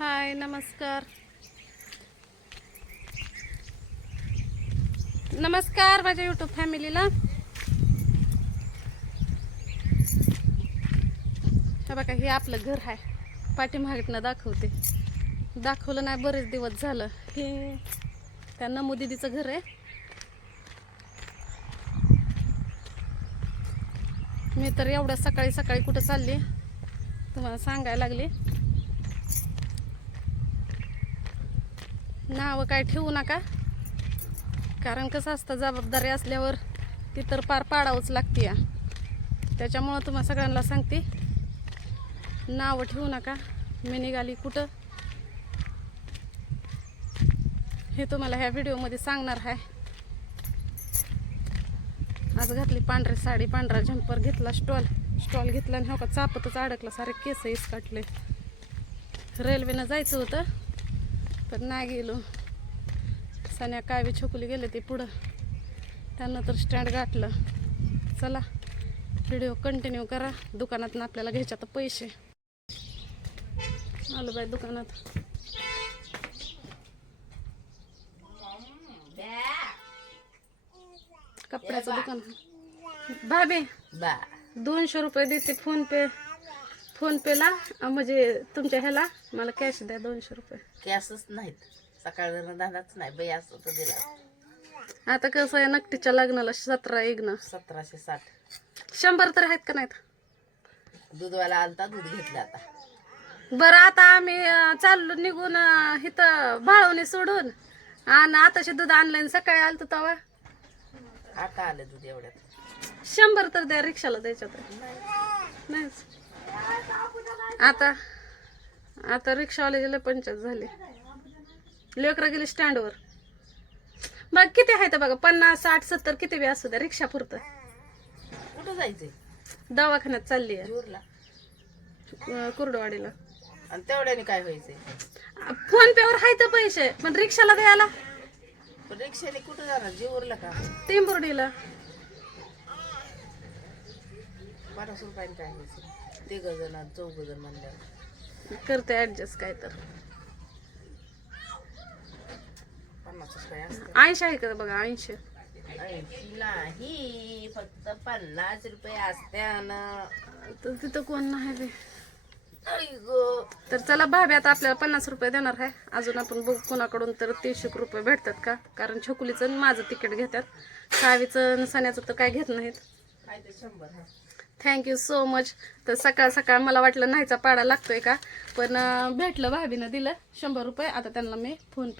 हाय नमस्कार. नमस्कार माझ्या यूट्यूब फॅमिलीला हा बघा हे आपलं घर आहे. पाठीमागटनं दाखवते. दाखवलं नाही बरेच दिवस झालं. हे त्या नमू दिदीचं घर आहे. मी तर एवढ्या सकाळी सकाळी कुठं चालली? तुम्हाला सांगायला लागले. नावं काय ठेवू नका. कारण कसं असतं जबाबदारी असल्यावर ती तर पार पाडावंच लागते. या त्याच्यामुळं तुम्हाला सगळ्यांना सांगते नावं ठेवू नका. मी निघाली कुठं? हे तुम्हाला ह्या व्हिडिओमध्ये सांगणार आहे. आज घातली पांढरी साडी पांढरा झंपर घेतला स्टॉल स्टॉल घेतला आणि हो का चापतच अडकला सारे केस इस काटले. रेल्वेनं जायचं होतं. पण नाही गेलो. सन्या काय बी छोकुली गेले ते पुढं. त्यांना तर स्टँड गाठलं. चला व्हिडिओ कंटिन्यू करा. दुकानातून आपल्याला घ्यायच्या तर पैसे. आलो बाई दुकानात. कपड्याचं दुकान. भाभी बा. दोनशे रुपये देते फोन पे फोन पेला अं, म्हणजे तुमच्या ह्याला मला कॅश द्या दोनशे रुपये. कॅसच नाहीत. सकाळ दादाच नाही. बाई असं तर दिला. आता कसं आहे नकटीच्या लग्नाला सतरा एक ना. सतराशे साठ. शंभर तर आहेत का नाहीत? दूधवाला आलता दूध घेतलं आता. बरं आता आम्ही अं, चाललो निघून अं, इथं भाळवणी सोडून. आणि आताशी दूध आणलं सकाळी आलतो तेव्हा आता आलं दूध एवढ्यात. शंभर तर द्या रिक्षाला द्यायचं तर. नाहीच. आता आता रिक्षावाले गेले पंचायत झाले. लेकरं गेले स्टँडवर बघ किती आहे तर बघा पन्नास साठ सत्तर किती बी असू द्या रिक्षा पुरतं. कुठं जायचंय? दवाखान्यात चालली कुर्डवाडीला. आणि तेवढ्याने काय व्हायचंय? फोन पेवर आहे तर पैसे पण रिक्षाला द्यायला रिक्षाने कुठं जाणार? जीवरला का? टेंबुर्डीला पन्नास रुपयाने काय व्हायचं ते जण चौघ जण म्हणल्यावर. करते ऍडजस्ट काय तर. पन्नासच काय असतं? ऐंशी आहे का बघा ऐंशी. ऐंशी नाही फक्त पन्नास रुपये असत्यानं तर तिथं कोण नाही बे. तर चला भाभी आता आपल्याला पन्नास रुपये देणार आहे. अजून आपण बघू कोणाकडून तर तीनशे रुपये भेटतात का? कारण छकुलीचं माझं तिकीट घेतात. कावीचं आणि सण्याचं तर काय घेत नाहीत. शंभर हा. थँक्यू सो मच तर सकाळ सकाळ मला वाटलं नाहीचा पाडा लागतोय का? पण भेटलं भाभीनं दिलं शंभर रुपये. आता त्यांना मी फोन